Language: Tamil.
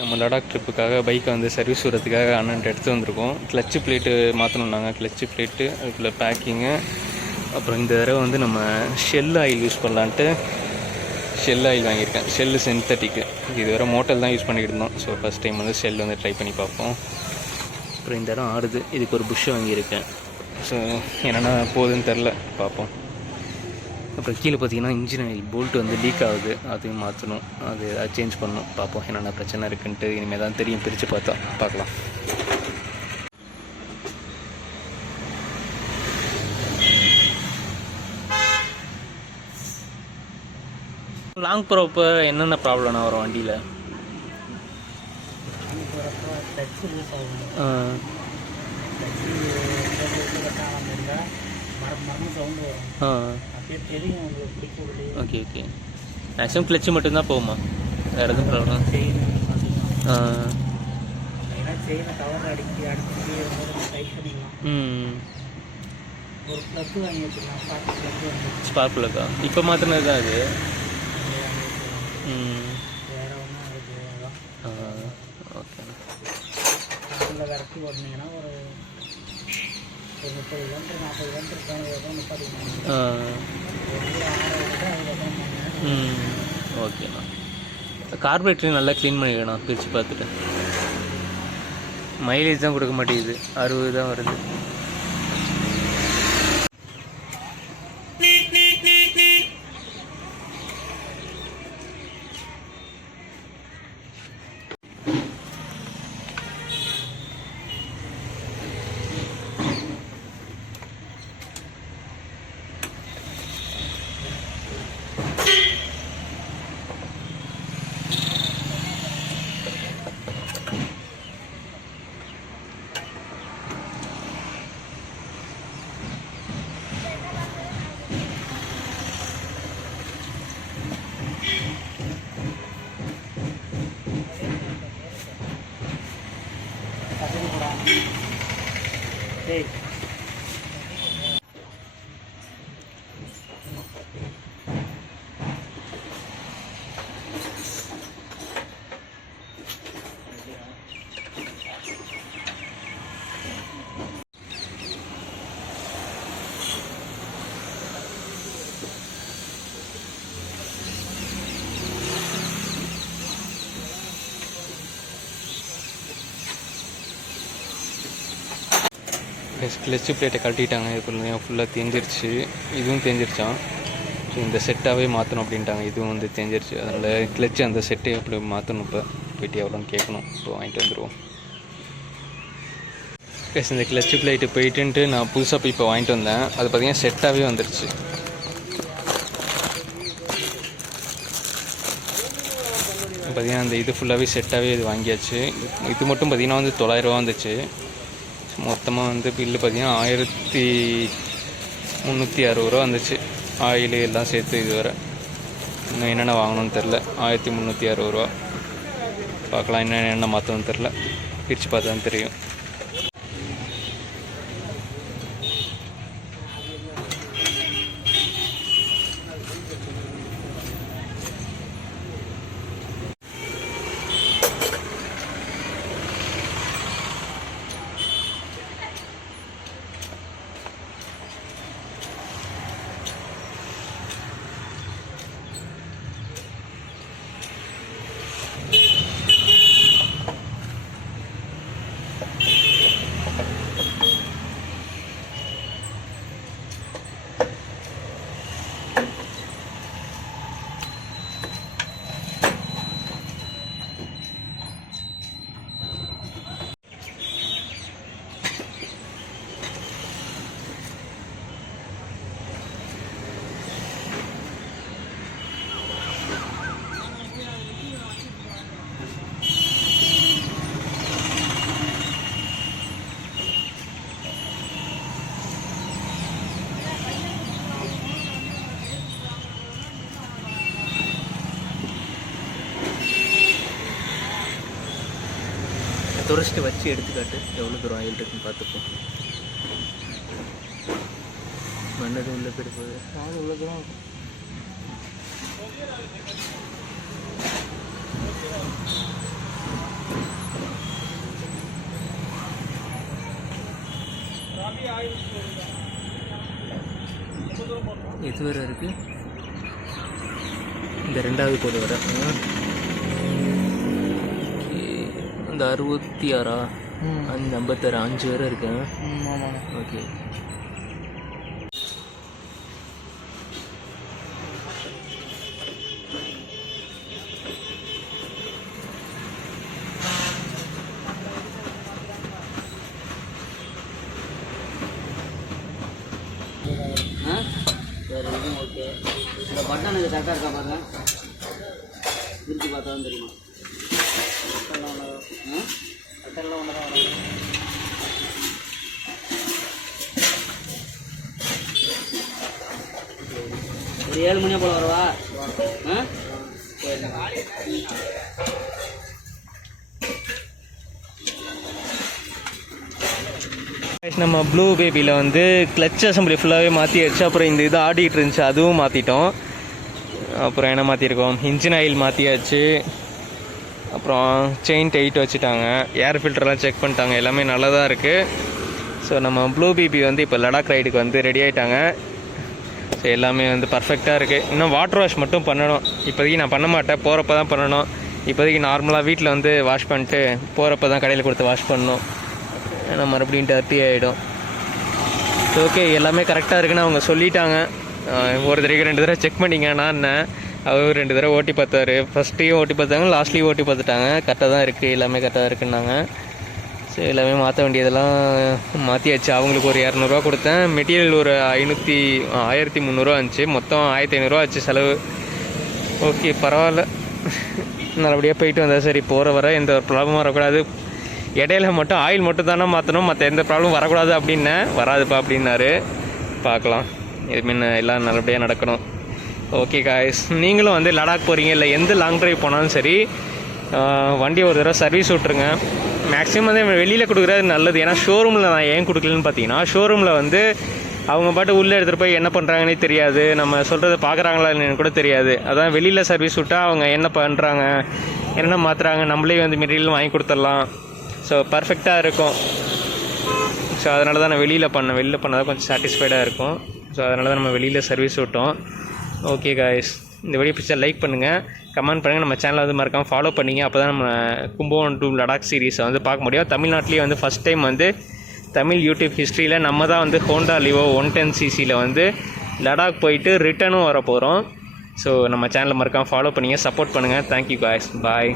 நம்ம லடாக் ட்ரிப்புக்காக பைக்கை வந்து சர்வீஸ் விடுறதுக்காக அண்ணன்ட்டு எடுத்து வந்திருக்கோம். கிளச்சு பிளேட்டு மாற்றணுன்னாங்க. கிளச்சு பிளேட்டு, அதுக்குள்ளே பேக்கிங்கு, அப்புறம் இந்த தடவை வந்து நம்ம ஷெல் ஆயில் யூஸ் பண்ணலான்ட்டு ஷெல் ஆயில் வாங்கியிருக்கேன். Shell synthetic. இது வேறு மோட்டல் தான் யூஸ் பண்ணிக்கிட்டு இருந்தோம். ஸோ ஃபஸ்ட் டைம் வந்து ஷெல் வந்து ட்ரை பண்ணி பார்ப்போம். அப்புறம் இந்த இடம் ஆடுது. இதுக்கு ஒரு புஷ்ஷை வாங்கியிருக்கேன். ஸோ என்னென்னா போகுதுன்னு தெரில, பார்ப்போம். அப்புறம் கீழே பார்த்தீங்கன்னா இன்ஜின் ஆயில் போல்ட் வந்து லீக் ஆகுது. அதையும் மாற்றணும். அது ஏதாவது சேஞ்ச் பண்ணணும். பார்ப்போம் என்னென்ன பிரச்சனை இருக்குன்ட்டு. இனிமேல் தான் தெரியும், பிரித்து பார்க்கலாம். லாங் போகிறப்ப என்னென்ன ப்ராப்ளம்னா வரும் வண்டியில்? Okay okay. மேக்ஸிமம் கிளச்சு மட்டும்தான் போகுமா? வேறு எதுவும் ப்ராப்ளம்? ஸ்பார்க் ப்ளக்கா? இப்போ மாற்றினது தான் அது. ஓகே. ஓகேண்ணா. கார்பரேட்டரையும் நல்லா க்ளீன் பண்ணிக்கணும், பிரித்து பார்த்துட்டு. மைலேஜ் தான் கொடுக்க மாட்டேங்குது, 60 தான் வருது. Hey. கிளச்சு பிளேட்டை கழட்டிட்டாங்க. இதுக்குள்ளே ஃபுல்லாக தேஞ்சிருச்சு. இதுவும் தேஞ்சிருச்சான். ஸோ இந்த செட்டாகவே மாற்றணும் அப்படின்ட்டாங்க. இதுவும் வந்து தேஞ்சிருச்சு. அதனால் கிளச்சு அந்த செட்டை எப்படி மாற்றணும். இப்போ போய்ட்டு எவ்வளோன்னு கேட்கணும். இப்போ வாங்கிட்டு வந்துடுவோம். ப்ளஸ் இந்த கிளச்சு பிளேட்டு போயிட்டுன்ட்டு நான் புதுசாக போய் இப்போ வாங்கிட்டு வந்தேன். அது பார்த்திங்கன்னா செட்டாகவே வந்துருச்சு. பார்த்திங்கன்னா அந்த இது ஃபுல்லாகவே செட்டாகவே இது வாங்கியாச்சு. இது மட்டும் பார்த்திங்கன்னா வந்து 900 ரூபா வந்துச்சு. மொத்தமாக வந்து பில்லு பார்த்திங்கன்னா 1360 ரூபா வந்துச்சு. ஆயில் எல்லாம் சேர்த்து இது வரை. இன்னும் என்னென்ன வாங்கணும்னு தெரில. 1360 ரூபா. பார்க்கலாம் என்ன மாற்றணும்னு தெரில. பிரித்து பார்த்தா தான் தெரியும். துடைச்சிட்டு வச்சு எடுத்துக்காட்டு எவ்வளோ தூரம் ஆயில் இருக்குன்னு பார்த்துப்போம். மண்ணது உள்ளே போய்ட்டு போகுது. உள்ள தூரம் இருக்கும். இது வேறு இருக்குது. இந்த 2வது கோடு வர இந்த 66 56 5 வேறு இருக்கு. ஓகே. வேறு எதுவும் ஓகே. இந்த பட்டன் இது கரெக்டாக இருக்கா பாருங்க, பிரித்து பார்த்தா தான் தெரியுமா. பட்டன்லாம் ஒன்று தான் வரும். ஒரு 7 மணியாக போல் வரவா? நம்ம ப்ளூ பேபியில் வந்து கிளச் அசம்பிளி ஃபுல்லாகவே மாற்றிடுச்சு. அப்புறம் இந்த இது ஆடிட்டு இருந்துச்சு, அதுவும் மாற்றிட்டோம். அப்புறம் என்ன மாற்றிருக்கோம், இன்ஜின் ஆயில் மாற்றியாச்சு. அப்புறம் செயின் டைட் வச்சுட்டாங்க, ஏர் ஃபில்டர்லாம் செக் பண்ணிட்டாங்க, எல்லாமே நல்லா தான் இருக்குது. ஸோ நம்ம ப்ளூ பேபி வந்து இப்போ லடாக் ரைடுக்கு வந்து ரெடி ஆகிட்டாங்க. ஸோ எல்லாமே வந்து பர்ஃபெக்டாக இருக்குது. இன்னும் வாட்டர் வாஷ் மட்டும் பண்ணணும். இப்போதைக்கு நான் பண்ண மாட்டேன், போகிறப்ப தான் பண்ணணும். இப்போதைக்கு நார்மலாக வீட்டில் வந்து வாஷ் பண்ணிட்டு போகிறப்ப தான் கடையில் கொடுத்து வாஷ் பண்ணணும். ஏன்னா மறுபடியும் டர்ட்டி ஆகிடும். ஓகே, எல்லாமே கரெக்டாக இருக்குன்னு அவங்க சொல்லிட்டாங்க. ஒரு தடவை 2 தடவை செக் பண்ணிங்கன்னா என்ன, அவர் 2 தடவை ஓட்டி பார்த்தாரு. ஃபஸ்ட்லேயும் ஓட்டி பார்த்தாங்க, லாஸ்ட்லேயும் ஓட்டி பார்த்துட்டாங்க. கரெக்டாக தான் இருக்குது, எல்லாமே கரெக்டாக இருக்குன்னாங்க. ஸோ எல்லாமே மாற்ற வேண்டியதெல்லாம் மாற்றியாச்சு. அவங்களுக்கு ஒரு 200 கொடுத்தேன். மெட்டீரியல் ஒரு 1300 இருந்துச்சு. மொத்தம் 1500 ஆச்சு செலவு. ஓகே, பரவாயில்ல, நல்லபடியாக போயிட்டு வந்தால் சரி. போகிற வர எந்த ஒரு ப்ராப்ளமும் வரக்கூடாது. இடையில மட்டும் ஆயில் மட்டும் தானே மாற்றணும், மற்ற எந்த ப்ராப்ளம் வரக்கூடாது அப்படின்னேன். வராதுப்பா அப்படின்னாரு. பார்க்கலாம், இதுமாரி எல்லாம் நல்லபடியாக நடக்கணும். ஓகே காய்ஸ், நீங்களும் வந்து லடாக் போகிறீங்க, இல்லை எந்த லாங் ட்ரைவ் போனாலும் சரி, வண்டி ஒரு தடவை சர்வீஸ் விட்ருங்க. மேக்ஸிமம் வந்து வெளியில் கொடுக்குறது நல்லது. ஏன்னா ஷோரூமில் நான் ஏன் கொடுக்கலன்னு பார்த்தீங்கன்னா, ஷோரூமில் வந்து அவங்க பாட்டு உள்ளே எடுத்துகிட்டு போய் என்ன பண்ணுறாங்கன்னே தெரியாது, நம்ம சொல்கிறத பார்க்குறாங்களா இல்லைன்னு கூட தெரியாது. அதான் வெளியில் சர்வீஸ் விட்டால் அவங்க என்ன பண்ணுறாங்க, என்ன மாற்றுறாங்க, நம்மளே வந்து மெட்டீரியல் வாங்கி கொடுத்துடலாம். ஸோ பர்ஃபெக்டாக இருக்கும். ஸோ அதனால தான் நான் வெளியில் பண்ணால் தான் கொஞ்சம் சாட்டிஸ்ஃபைடாக இருக்கும். ஸோ அதனால தான் நம்ம வெளியில் சர்வீஸ் விட்டோம். ஓகே காய்ஸ், இந்த வீடியோ பிடிச்சா லைக் பண்ணுங்கள், கமெண்ட் பண்ணுங்கள், நம்ம சேனலை வந்து மறக்காமல் ஃபாலோ பண்ணிங்க. அப்போ தான் நம்ம கும்பகோணம் டு லடாக் சீரீஸை வந்து பார்க்க முடியும். தமிழ்நாட்டிலேயே வந்து ஃபஸ்ட் டைம் வந்து தமிழ் யூடியூப் ஹிஸ்ட்ரியில் நம்ம தான் வந்து ஹோண்டா லிவோ 110cc வந்து லடாக் போயிட்டு ரிட்டனும் வர போகிறோம். ஸோ நம்ம சேனலை மறக்காமல் ஃபாலோ பண்ணிங்க, சப்போர்ட் பண்ணுங்கள். தேங்க்யூ காய்ஸ், பாய்.